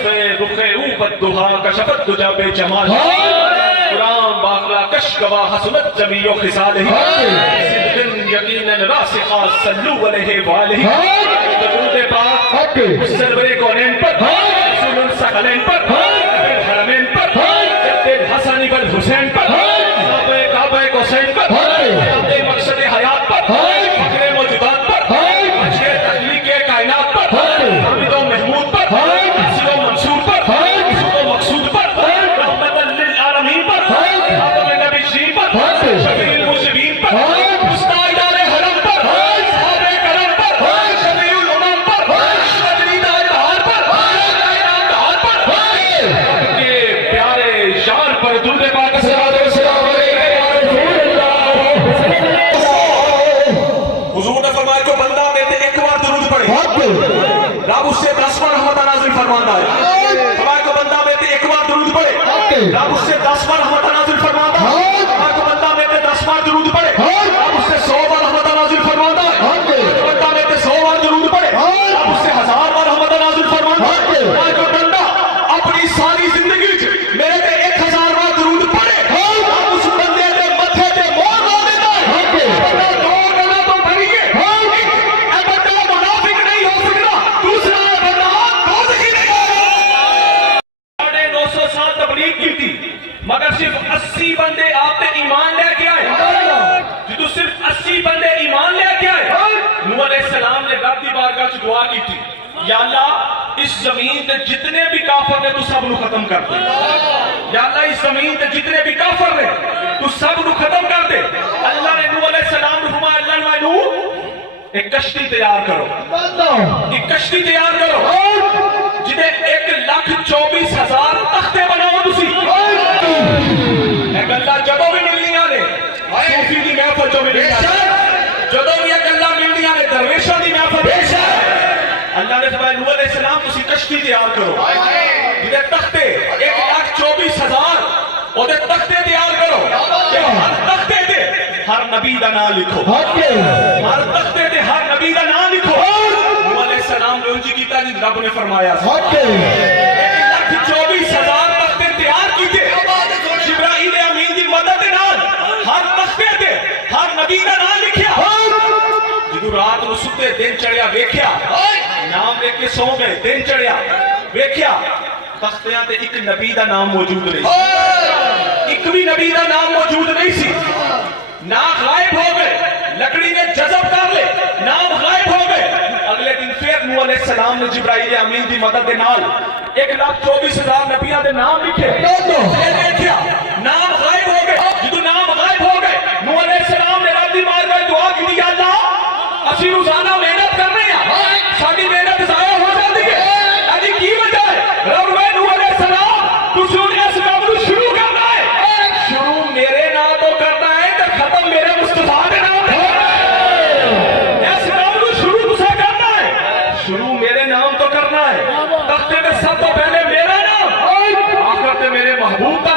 حسب رخ او بدہا کشفت دجا بے جمال قرآن باقلا کش گواہ حسنت جمیع و خصالہ صدقن یقینا راسخا صلو علیہ وآلہ درود پاک اس سرور کونین پر رسول الثقلین پر الحرمین پر جد الحسن والحسین پر کعبہ حسین پر مقصد حیات پر فخر موجودات پر اجر تخلیق کائنات پر حامد و محمود پر حاصل و منصور پر مقصود و مقصود پر رحمت للعالمین پر خاتم نبیین پر شفیع المذنبین پر مستعار حرم پر صحاب کرم پر شفیع الامم پر تجرید بہار پر کائنات بہار پر کے پیارے شان پر درود پاک صلوات و سلام حضور نے فرمایا کہ بندہ میں تے ایک بار درود پڑھے رب اس سے 10 بار رحمت نازل فرماتا ہے فرمایا کہ بندہ میں تے ایک بار درود پڑھے رب اس سے 10 بار رحمت نازل فرماتا ہے فرمایا کہ بندہ میں تے 10 بار درود پڑھے رب اس سے 100 بار رحمت نازل فرماتا ہے بندہ میں تے 100 بار درود پڑھے رب اس سے 1000 بار رحمت نازل فرماتا ہے فرمایا کہ بندہ اپنی ساری زندگی وچ میرے تے 1000 بار درود پڑھے رب اس بندے دے متھے تے مہر لا دیتا ہے مگر صرف 80 بندے آپ نے ایمان لے کے آئے جدو صرف 80 بندے ایمان لے کے آئے نوح علیہ السلام نے رب دی بارگاہ چ دعا کی تھی یا اللہ اس زمین تے جتنے بھی کافر نے تو سب نو ختم کر دے یا اللہ اس زمین تے جتنے بھی کافر نے تو سب نو ختم کر دے اللہ نے نوح علیہ السلام نے فرمایا اللہ نے نوح ایک کشتی تیار کرو ایک کشتی تیار کرو جنہیں 1,24,000 تختے بناؤ تسی ایک اللہ جدو بھی ملنی آنے صوفی دی محفل جو ملنی آنے جدو بھی ایک اللہ ملنی آنے درویشہ دی محفل اللہ نے فرمایا نوح علیہ السلام تسی کشتی تیار کرو جنہیں تختے 1,24,000 اور تختے تیار کرو کہ ہر تختے دے ہر نبی دا نام لکھو ہر تختے دے ہر نبی دا نام لکھو نوح علیہ السلام نے انجی کیتا جی رب نے فرمایا 1,24,000 تختے تیار کیتے جبرائیل امین دی مدد نال ہر تختے دے ہر نبی دا نام لکھیا جدو رات نو ستے دن چڑھیا ویکھیا نام لے کے سو گئے دن چڑھیا ویکھیا تختیاں تے ایک نبی دا نام موجود نہیں ایک بھی نبی دا نام موجود نہیں سی نام غائب ہو گئے لکڑی نے جذب کر لے نام غائب ہو گئے اگلے دن پھر نوح علیہ السلام نے جبرائیل امین دی مدد دے نال 1,24,000 نبیوں دے نام لکھے دیکھیا نام غائب ہو گئے جدو نام غائب ہو گئے نوح علیہ السلام نے رب دی بارگاہ دعا کی یا اللہ اسی روزانہ محنت کر رہے ہیں ساری محنت ضائع ہو جاتی ہے ابھی کی وجہ ہے رب نوح علیہ السلام تو اس کام کو شروع کرنا ہے شروع میرے نام تو کرنا ہے تو ختم میرے مصطفیٰ کے نام ہے اس کام کو شروع تسے کرنا ہے شروع میرے نام تو کرنا ہے تختے میں سب تو پہلے میرا نام آخر تے میرے محبوب کا